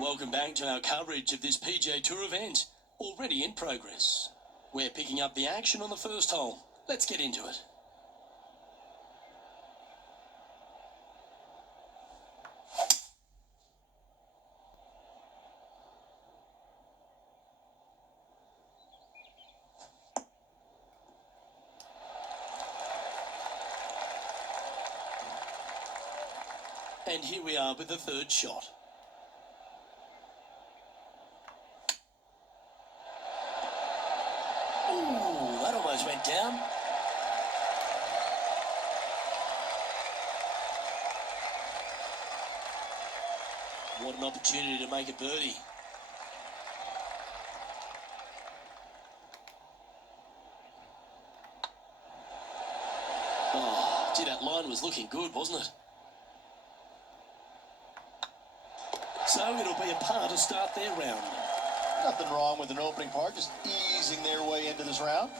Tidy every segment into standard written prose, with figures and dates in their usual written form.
Welcome back to our coverage of this PGA Tour event, already in progress. We're picking up the action on the first hole. Let's get into it. And here we are with the third shot. Ooh, that almost went down. What an opportunity to make a birdie. Oh, gee, that line was looking good, wasn't it? So it'll be a par to start their round. Nothing wrong with an opening par, just easing their way into this round.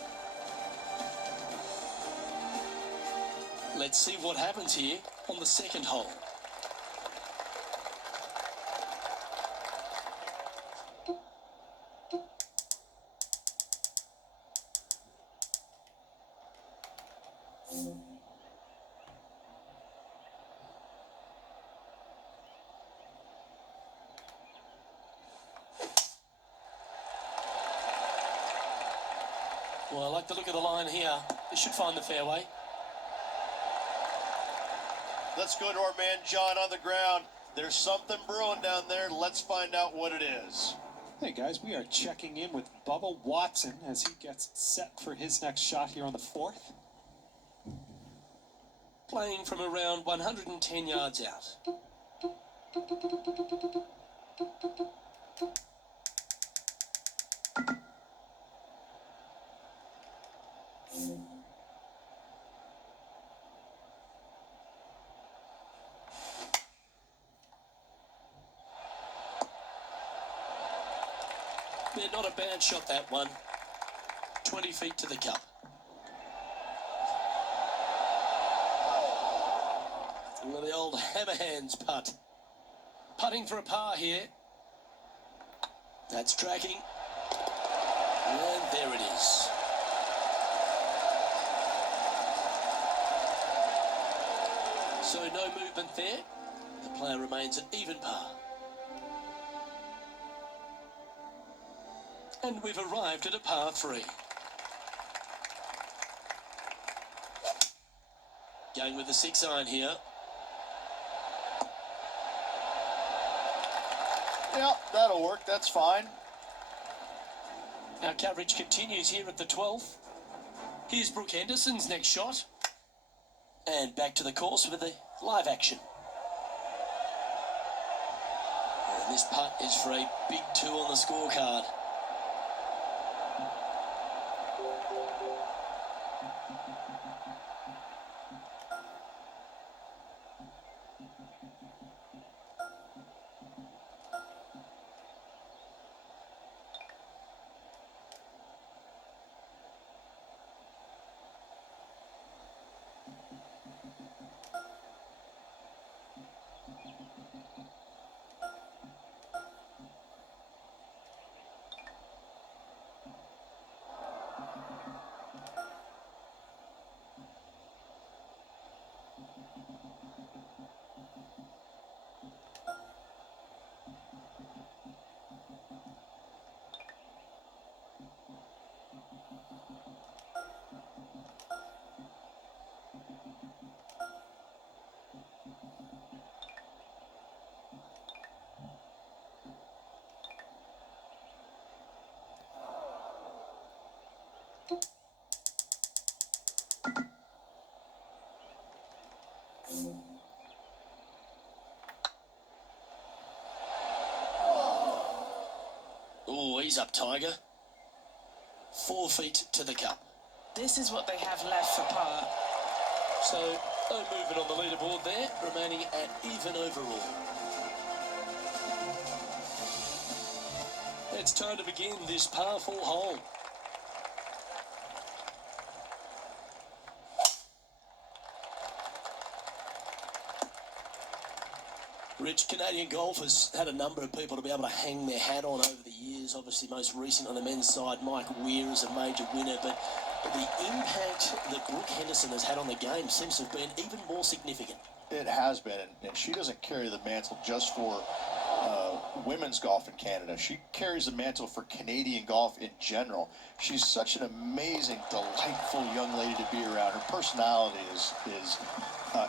Let's see what happens here on the second hole. Well, I like the look of the line here. It should find the fairway. Let's go to our man John on the ground. There's something brewing down there. Let's find out what it is. Hey guys, we are checking in with Bubba Watson as he gets set for his next shot here on the fourth. Playing from around 110 yards out. Yeah, not a bad shot, that one. 20 feet to the cup. Well, the old hammer hands putt. Putting for a par here. That's tracking. And there it is. So no movement there. The player remains at even par. And we've arrived at a par 3. Going with the 6-iron here. Yeah, that'll work. That's fine. Our coverage continues here at the 12th. Here's Brooke Henderson's next shot. And back to the course with the live action. And this putt is for a big 2 on the scorecard. Oh, he's up, Tiger. 4 feet to the cup. This is what they have left for par. So, no movement on the leaderboard there, remaining at even overall. It's time to begin this par 4 hole. Rich, Canadian golf has had a number of people to be able to hang their hat on over the years. Obviously, most recent on the men's side, Mike Weir is a major winner. But the impact that Brooke Henderson has had on the game seems to have been even more significant. It has been, and she doesn't carry the mantle just for women's golf in Canada. She carries the mantle for Canadian golf in general. She's such an amazing, delightful young lady to be around. Her personality is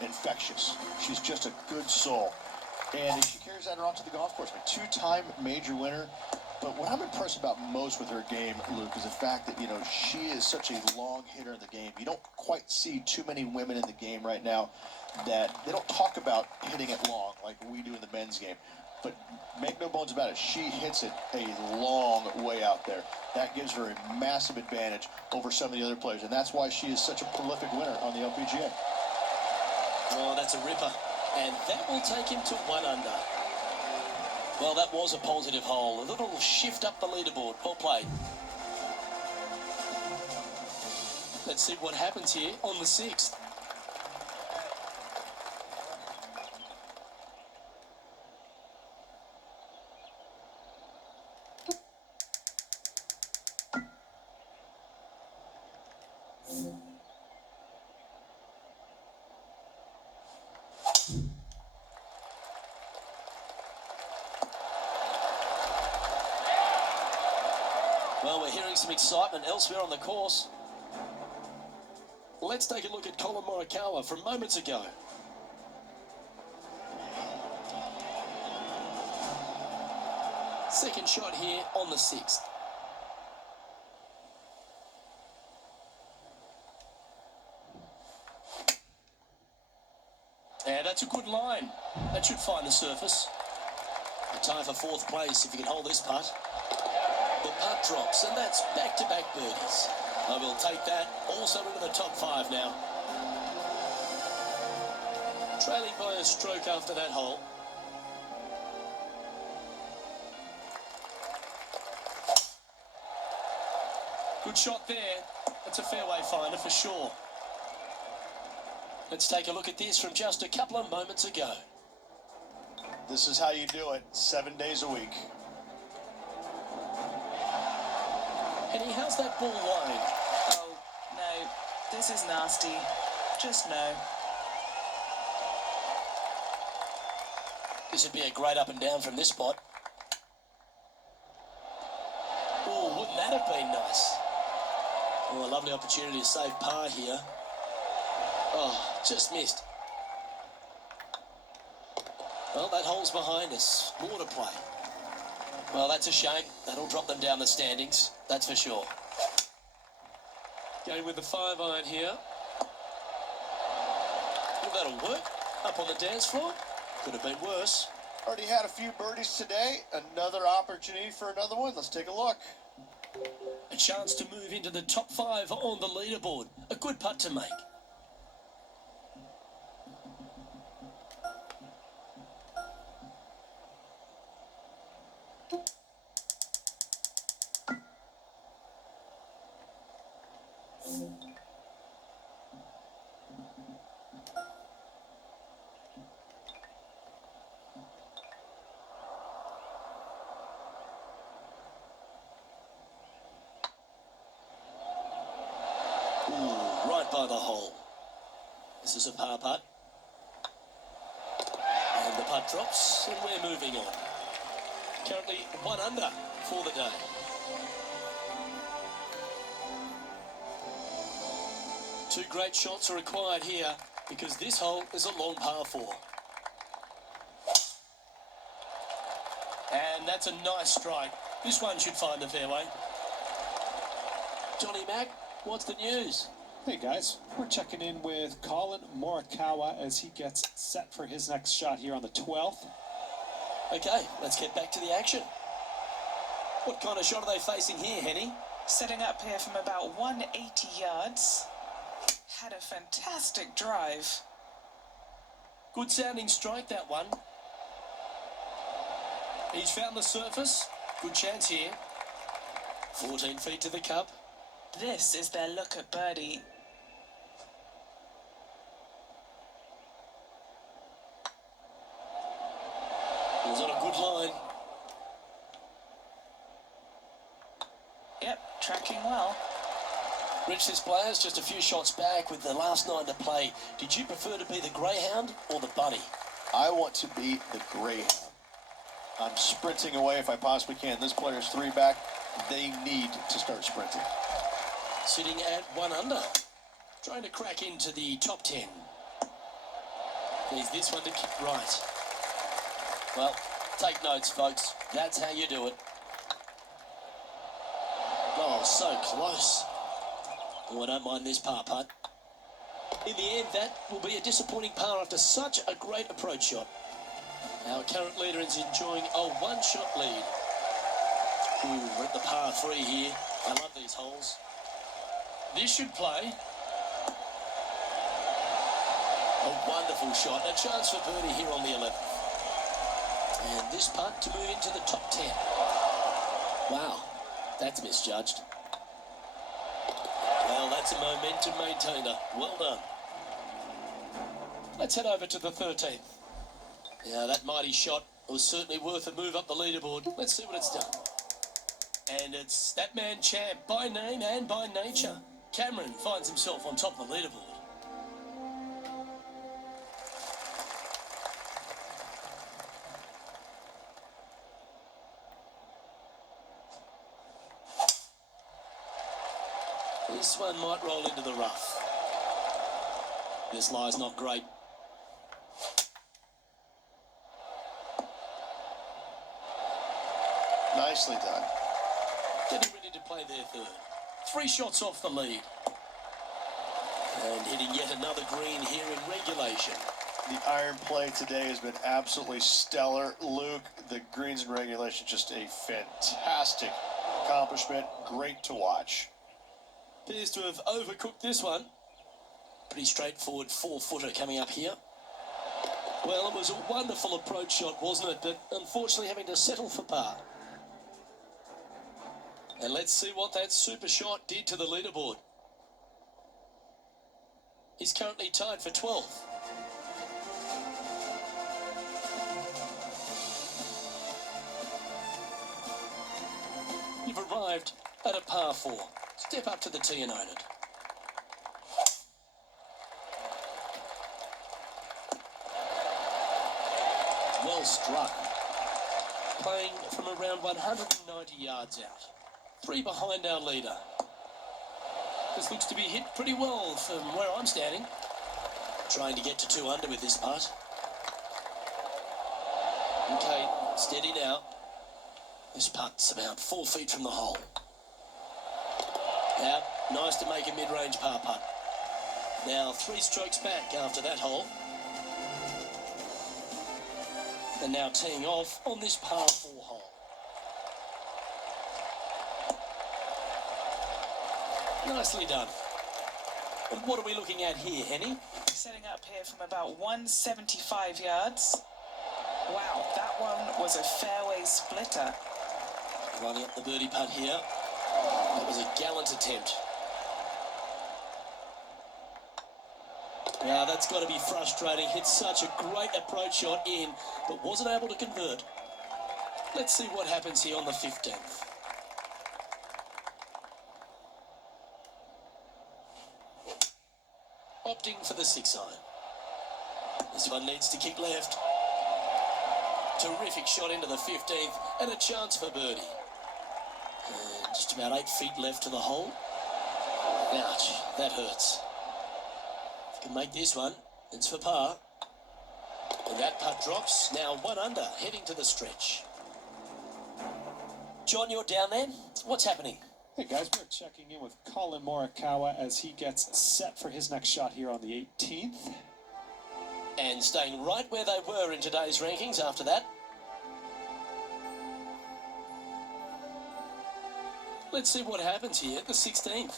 infectious. She's just a good soul. And she carries that around to the golf course. A 2-time major winner. But what I'm impressed about most with her game, Luke, is the fact that, she is such a long hitter in the game. You don't quite see too many women in the game right now that they don't talk about hitting it long like we do in the men's game. But make no bones about it, she hits it a long way out there. That gives her a massive advantage over some of the other players. And that's why she is such a prolific winner on the LPGA. Oh, that's a ripper. And that will take him to 1 under. Well, that was a positive hole. A little shift up the leaderboard. Well played. Let's see what happens here on the 6th. Well, we're hearing some excitement elsewhere on the course. Let's take a look at Colin Morikawa from moments ago. Second shot here on the 6th. Yeah, that's a good line. That should find the surface. A tie for fourth place if you can hold this putt. The putt drops, and that's back-to-back birdies. I will take that also into the top 5 now. Trailing by a stroke after that hole. Good shot there. That's a fairway finder for sure. Let's take a look at this from just a couple of moments ago. This is how you do it, 7 days a week. Henny, how's that ball lying? Oh, no. This is nasty. Just no. This would be a great up and down from this spot. Oh, wouldn't that have been nice? Oh, a lovely opportunity to save par here. Oh, just missed. Well, that hole's behind us. More to play. Well, that's a shame. That'll drop them down the standings, that's for sure. Going with the 5-iron here. Well, that'll work. Up on the dance floor. Could have been worse. Already had a few birdies today. Another opportunity for another one. Let's take a look. A chance to move into the top 5 on the leaderboard. A good putt to make. Ooh, right by the hole. This is a par putt. And the putt drops, and we're moving on. Currently 1 under for the day. Two great shots are required here because this hole is a long par 4. And that's a nice strike. This one should find the fairway. Johnny Mack, what's the news? Hey guys, we're checking in with Colin Morikawa as he gets set for his next shot here on the 12th. Okay, let's get back to the action. What kind of shot are they facing here, Henny? Setting up here from about 180 yards. Had a fantastic drive. Good sounding strike, that one. He's found the surface. Good chance here. 14 feet to the cup. This is their look at birdie. He was on a good line. Yep, tracking well. Rich, this player's just a few shots back with the last 9 to play. Did you prefer to be the greyhound or the bunny? I want to be the greyhound. I'm sprinting away if I possibly can. This player's 3 back. They need to start sprinting. Sitting at 1 under. Trying to crack into the top 10. Needs this one to kick right. Well, take notes, folks. That's how you do it. Oh, so close. Oh, I don't mind this par putt. In the end, that will be a disappointing par after such a great approach shot. Our current leader is enjoying a 1-shot lead. Ooh, we're at the par 3 here. I love these holes. This should play. A wonderful shot. A chance for birdie here on the 11th. And this putt to move into the top 10. Wow, that's misjudged. Well, that's a momentum maintainer. Well done. Let's head over to the 13th. Yeah, that mighty shot was certainly worth a move up the leaderboard. Let's see what it's done. And it's that man champ by name and by nature. Cameron finds himself on top of the leaderboard. This one might roll into the rough. This lie's not great. Nicely done. Getting ready to play their 3rd. 3 shots off the lead. And hitting yet another green here in regulation. The iron play today has been absolutely stellar. Luke, the greens and regulation, just a fantastic accomplishment. Great to watch. Appears to have overcooked this one. Pretty straightforward 4-footer coming up here. Well, it was a wonderful approach shot, wasn't it? But unfortunately having to settle for par. And let's see what that super shot did to the leaderboard. He's currently tied for 12th. You've arrived at a par 4. Step up to the tee and own it. Well struck. Playing from around 190 yards out. 3 behind our leader. This looks to be hit pretty well from where I'm standing. Trying to get to 2 under with this putt. Okay, steady now. This putt's about 4 feet from the hole. Now, nice to make a mid-range par putt. Now 3 strokes back after that hole. And now teeing off on this par 4 hole. Nicely done. And what are we looking at here, Henny? Setting up here from about 175 yards. Wow, that one was a fairway splitter. Lining up the birdie putt here. That was a gallant attempt. Now that's got to be frustrating. Hit such a great approach shot in, but wasn't able to convert. Let's see what happens here on the 15th. Opting for the 6-iron. This one needs to kick left. Terrific shot into the 15th and a chance for birdie. And just about 8 feet left to the hole. Ouch, that hurts. If you can make this one, it's for par. And that putt drops. Now 1 under, heading to the stretch. John, you're down there. What's happening? Hey guys, we're checking in with Colin Morikawa as he gets set for his next shot here on the 18th. And staying right where they were in today's rankings after that. Let's see what happens here at the 16th.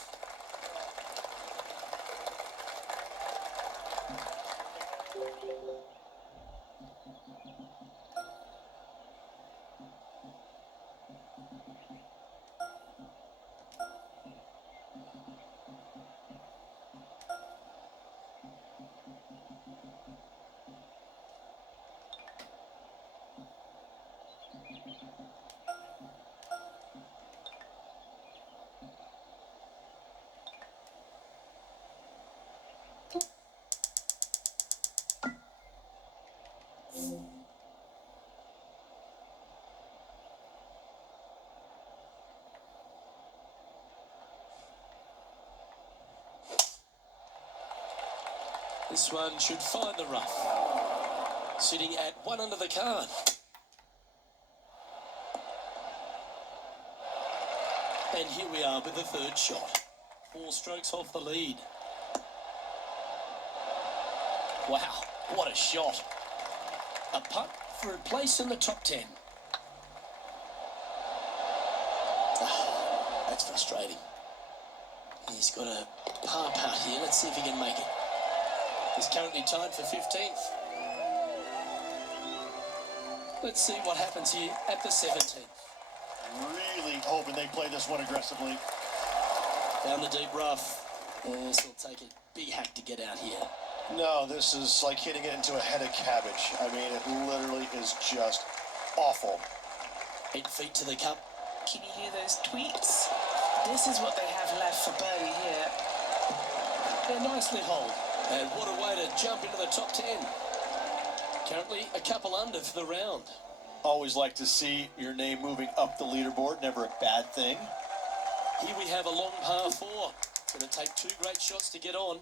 This one should find the rough. Sitting at 1 under the card. And here we are with the 3rd shot. 4 strokes off the lead. Wow, what a shot. A putt for a place in the top 10. Oh, that's frustrating. He's got a par putt here. Let's see if he can make it. He's currently tied for 15th. Let's see what happens here at the 17th. Really hoping they play this one aggressively. Down the deep rough. This will take a big hack to get out here. No, this is like hitting it into a head of cabbage. I mean, it literally is just awful. 8 feet to the cup. Can you hear those tweets? This is what they have left for birdie here. They're nicely holed. And what a way to jump into the top 10. Currently a couple under for the round. Always like to see your name moving up the leaderboard. Never a bad thing. Here we have a long par 4. It's going to take 2 great shots to get on.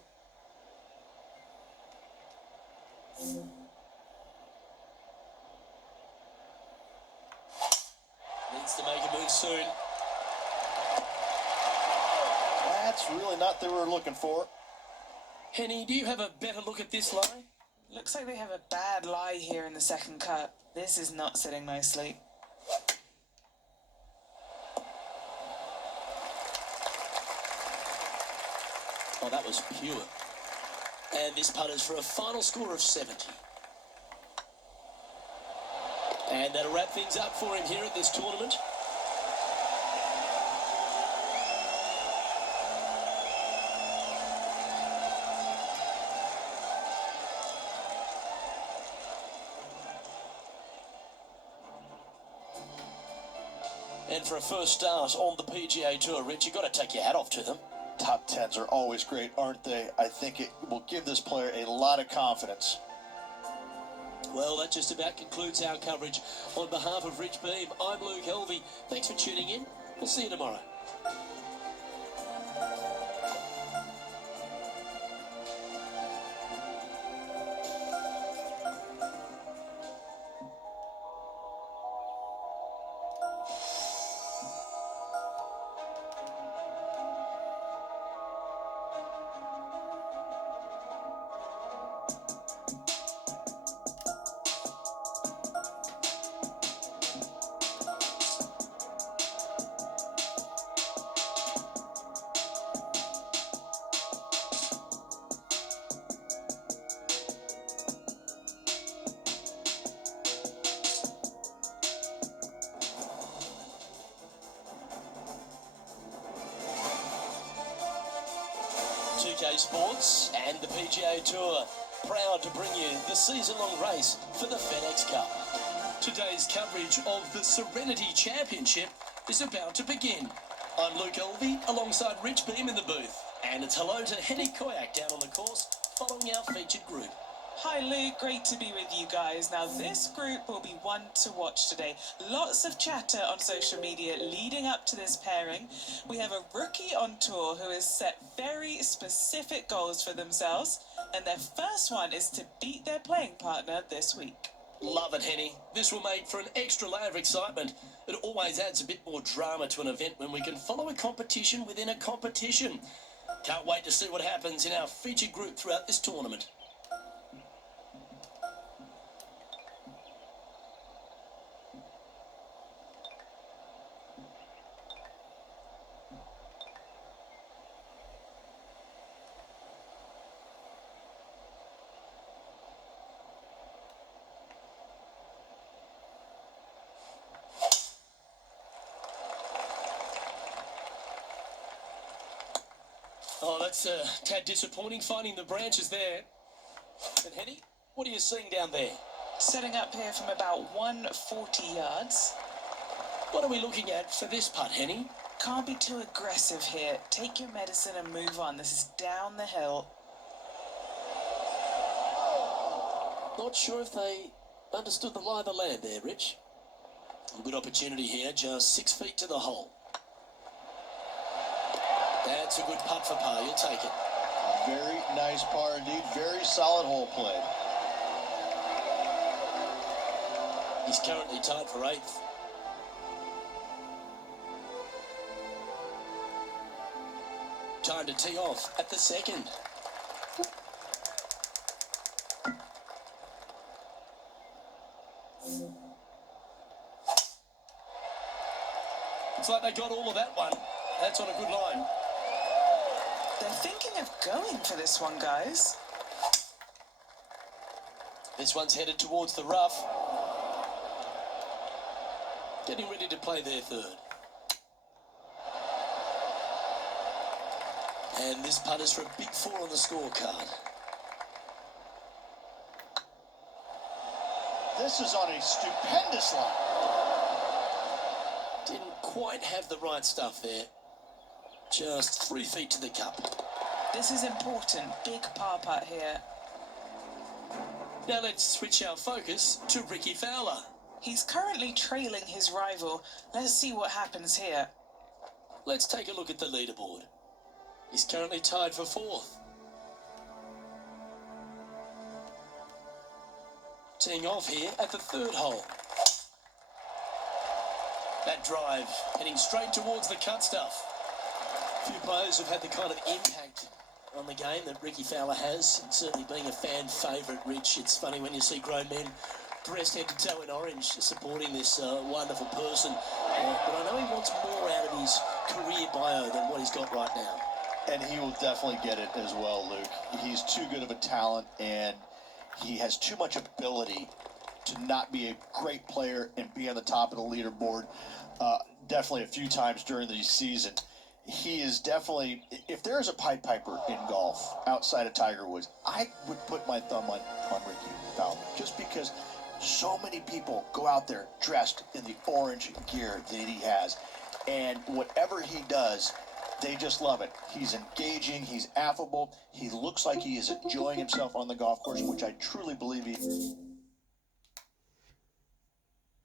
Needs to make a move soon. That's really not what we were looking for. Henny, do you have a better look at this lie? Looks like they have a bad lie here in the second cut. This is not sitting nicely. Oh, that was pure. And this putt is for a final score of 70. And that'll wrap things up for him here at this tournament. And for a first start on the PGA Tour, Rich, you've got to take your hat off to them. Top tens are always great, aren't they? I think it will give this player a lot of confidence. Well, that just about concludes our coverage. On behalf of Rich Beam, I'm Luke Helvey. Thanks for tuning in. We'll see you tomorrow. Sports and the PGA Tour, proud to bring you the season-long race for the FedEx Cup. Today's coverage of the Serenity Championship is about to begin. I'm Luke Helvey, alongside Rich Beam in the booth, and it's hello to Henny Koyak down on the course, following our featured group. Hi Luke, great to be with you guys. Now this group will be one to watch today. Lots of chatter on social media leading up to this pairing. We have a rookie on tour who has set very specific goals for themselves, and their first one is to beat their playing partner this week. Love it, Henny. This will make for an extra layer of excitement. It always adds a bit more drama to an event when we can follow a competition within a competition. Can't wait to see what happens in our featured group throughout this tournament. Oh, that's a tad disappointing, finding the branches there. And Henny, what are you seeing down there? Setting up here from about 140 yards. What are we looking at for this putt, Henny? Can't be too aggressive here. Take your medicine and move on. This is down the hill. Not sure if they understood the lie of the land there, Rich. A good opportunity here, just 6 feet to the hole. That's a good putt for par, you'll take it. Very nice par indeed, very solid hole played. He's currently tied for 8th. Time to tee off at the second. Looks like they got all of that one. That's on a good line. They're thinking of going for this one, guys. This one's headed towards the rough. Getting ready to play their third. And this putt is for a big 4 on the scorecard. This is on a stupendous line. Didn't quite have the right stuff there. Just 3 feet to the cup. This is important. Big par putt here. Now let's switch our focus to Ricky Fowler. He's currently trailing his rival. Let's see what happens here. Let's take a look at the leaderboard. He's currently tied for 4th. Teeing off here at the 3rd hole. That drive heading straight towards the cut stuff. Few players have had the kind of impact on the game that Ricky Fowler has, and certainly being a fan favourite, Rich. It's funny when you see grown men dressed head to toe in orange supporting this wonderful person. But I know he wants more out of his career bio than what he's got right now. And he will definitely get it as well, Luke. He's too good of a talent, and he has too much ability to not be a great player and be on the top of the leaderboard. Definitely a few times during the season. He is definitely, if there is a Pied Piper in golf outside of Tiger Woods, I would put my thumb on Ricky Fowler, just because so many people go out there dressed in the orange gear that he has, and whatever he does, they just love it. He's engaging, he's affable, he looks like he is enjoying himself on the golf course, which I truly believe he